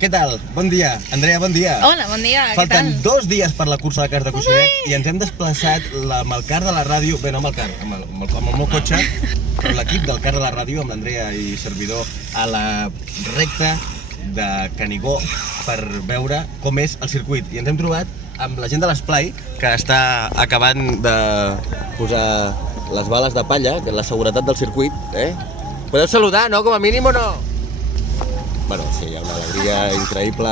Què tal? Bon dia. Andrea, bon dia. Hola, bon dia, Falten què tal? 2 dies per la cursa de cars de Coixinets i ens hem desplaçat amb el car de la ràdio, bé, no amb el car, amb el meu cotxe, però l'equip del car de la ràdio, amb l'Andrea i servidor, a la recta de Canigó per veure com és el circuit. I ens hem trobat amb la gent de l'Esplai, que està acabant de posar les bales de palla, que és la seguretat del circuit, Podeu saludar, no? Com a mínim o no? Bueno, sí, hi ha una alegria increïble.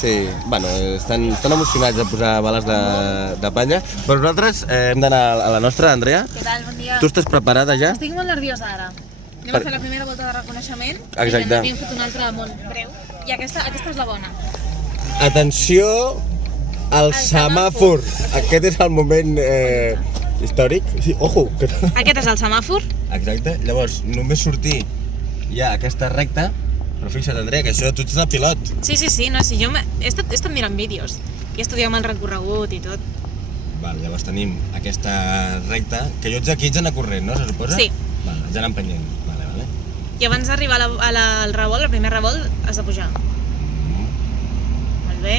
Sí, bueno, estan emocionats de posar bales de palla. Però nosaltres hem d'anar a la nostra, Andrea. Què tal, bon dia? Tu estàs preparada ja? Estic molt nerviosa ara. Anem a fer la primera volta de reconeixement. Exacte. I n'havíem fet una altra molt breu. I aquesta és la bona. Atenció al semàfor. Aquest és el moment històric. Sí, ojo. Aquest és el semàfor. Exacte. Llavors, només sortir ja aquesta recta. Però fixa't, Andrea, que això tu ets el pilot. Sí, no, sí, jo he estat mirant vídeos i estudiant el recorregut i tot. Vale, llavors tenim aquesta recta, que jo ets aquí, ets anar corrent, no, se suposa? Sí. Vale, ets anar empenyent. Vale. I abans d'arribar al revolt, el primer revolt, has de pujar. Molt bé.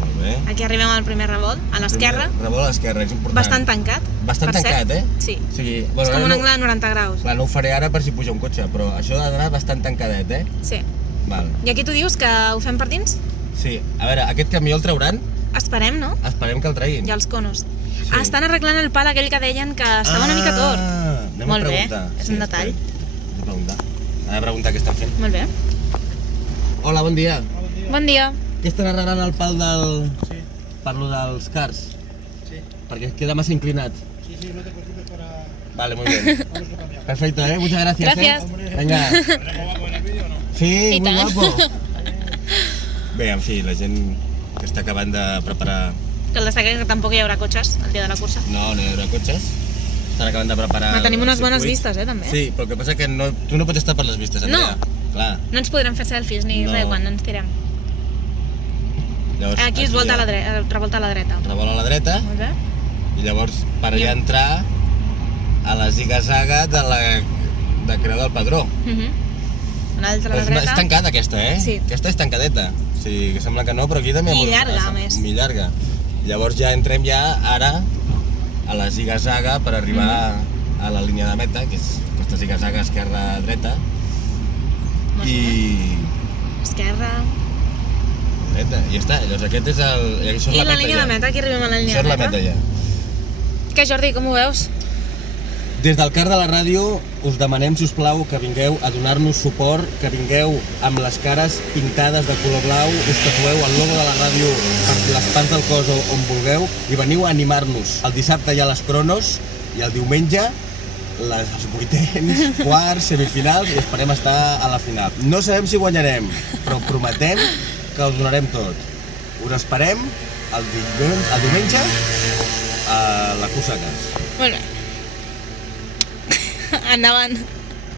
Molt bé. Aquí arribem al primer revolt, a l'esquerra. Revolt a l'esquerra, és important. Bastant tancat. Bastant tancat, Sí. O sigui, És com un angle de 90 graus. Clar, no ho faré ara per si puja un cotxe, però això ha d'anar bastant tancadet, Sí. Val. I aquí tu dius que ho fem per dins? Sí, a veure, aquest camió el trauran? Esperem, no? Esperem que el treguin. I els conos. Estan arreglant el pal aquell que deien que estava una mica tort. Anem Molt a bé, preguntar. és un detall. Anem a preguntar què estan fent. Molt bé. Hola, bon dia. Bon dia. Què estan arreglant el pal del... Sí, Parlo dels cars? sí. Perquè queda massa inclinat. Sí, no te preocupes para... Vale, muy bien. Vamos a cambiar. Perfecto, muchas gracias. Gracias. Venga. ¿Tenemos guapo en el vídeo o no? Sí, I muy tant. guapo. Bé, en fi, la gent que està acabant de preparar... Que el destaca que tampoc hi haurà cotxes el dia de la cursa. No hi haurà cotxes. Estan acabant de preparar... Però tenim unes el bones circuit. vistes, també. Sí, però el que passa que tu no pots estar per les vistes, Andrea. Clar. No ens podrem fer selfies ni No. res quan ens tirem. Llavors, Aquí es volta a la dreta, revolta a la dreta. Revolt a la dreta Molt bé. i llavors per allà entrar a la ziga-zaga de Creu del Padró. Una altra a la És dreta. tancada aquesta, Sí. Aquesta és tancadeta. O sigui, que sembla que no, però aquí també... I llarga, a més. I llarga. Llavors ja entrem ara a la ziga-zaga per arribar a la línia de meta, que és aquesta ziga-zaga esquerra-dreta. Molt I... Esquerra. dreta. I ja està. Llavors aquest és el... Això és I la la meta línia ja. de meta, aquí arribem a la línia Això és de la meta. meta ja. Què, Jordi, com ho veus? Des del car de la ràdio us demanem, si us plau, que vingueu a donar-nos suport, que vingueu amb les cares pintades de color blau, us tatueu el logo de la ràdio per les parts del cos on vulgueu i veniu a animar-nos. El dissabte hi ha les cronos i el diumenge els vuitens, quarts, semifinals i esperem estar a la final. No sabem si guanyarem, però prometem que us donarem tot. Us esperem el diumenge a la cursa de cars. Molt bé. Endavant.